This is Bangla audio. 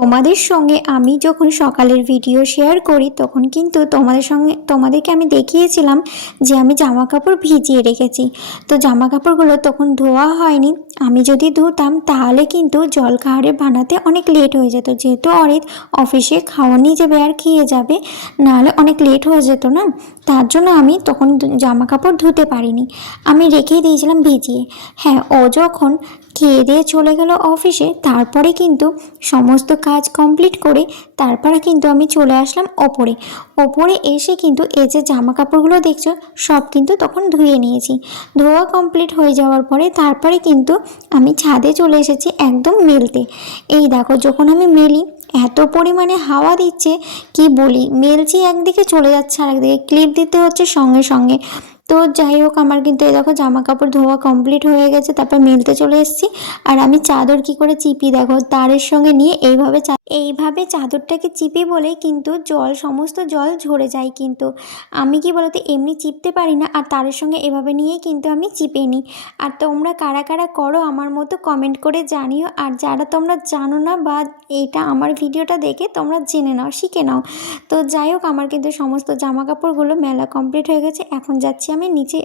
তোমাদের সঙ্গে আমি যখন সকালের ভিডিও শেয়ার করি তখন কিন্তু তোমাদেরকে আমি দেখিয়েছিলাম যে আমি জামা কাপড় ভিজিয়ে রেখেছি। তো জামা কাপড়গুলো তখন ধোয়া হয়নি। আমি যদি ধুতাম তাহলে কিন্তু জলখাবারে বানাতে অনেক লেট হয়ে যেত, যেহেতু অরিত অফিসে খাওয়া নিয়ে যাবে আর খেয়ে যাবে, নাহলে অনেক লেট হয়ে যেত না। তার জন্য আমি তখন জামা কাপড় ধুতে পারিনি, আমি রেখেই দিয়েছিলাম ভিজিয়ে। হ্যাঁ, ও যখন খেয়ে দিয়ে চলে গেল অফিসে, তারপরে কিন্তু সমস্ত কাজ কমপ্লিট করে তারপরে কিন্তু আমি চলে আসলাম ওপরে। ওপরে এসে কিন্তু এই যে জামা কাপড়গুলো দেখছো সব কিন্তু তখন ধুয়ে নিয়েছি। ধোয়া কমপ্লিট হয়ে যাওয়ার পরে তারপরে কিন্তু আমি ছাদে চলে এসেছি একদম মেলতে। এই দেখো, যখন আমি মেলি এত পরিমাণে হাওয়া দিচ্ছে, কি বলি, মেলছি একদিকে চলে যাচ্ছে আরেকদিকে, ক্লিপ দিতে হচ্ছে সঙ্গে সঙ্গে। তো যাই হোক, আমার কিন্তু এই দেখো জামা কাপড় ধোয়া কমপ্লিট হয়ে গেছে, তারপর মেলতে চলে এসেছি। আর আমি চাদর কি করে চিপি দেখো, তারের সঙ্গে নিয়ে এইভাবে চাদরটাকে চিপি বলে কিন্তু সমস্ত জল ঝরে যায়। কিন্তু আমি কি বলতো, এমনি চিপতে পারি না, আর তারের সঙ্গে এভাবে নিয়েই কিন্তু আমি চিপে নিই। আর তোমরা কারা কারা করো আমার মতো কমেন্ট করে জানিও। আর যারা তোমরা জানো না বা এটা আমার ভিডিওটা দেখে তোমরা জেনে নাও, শিখে নাও। তো যাই হোক, আমার কিন্তু সমস্ত জামা কাপড়গুলো মেলা কমপ্লিট হয়ে গেছে, এখন যাচ্ছি আমি নিচে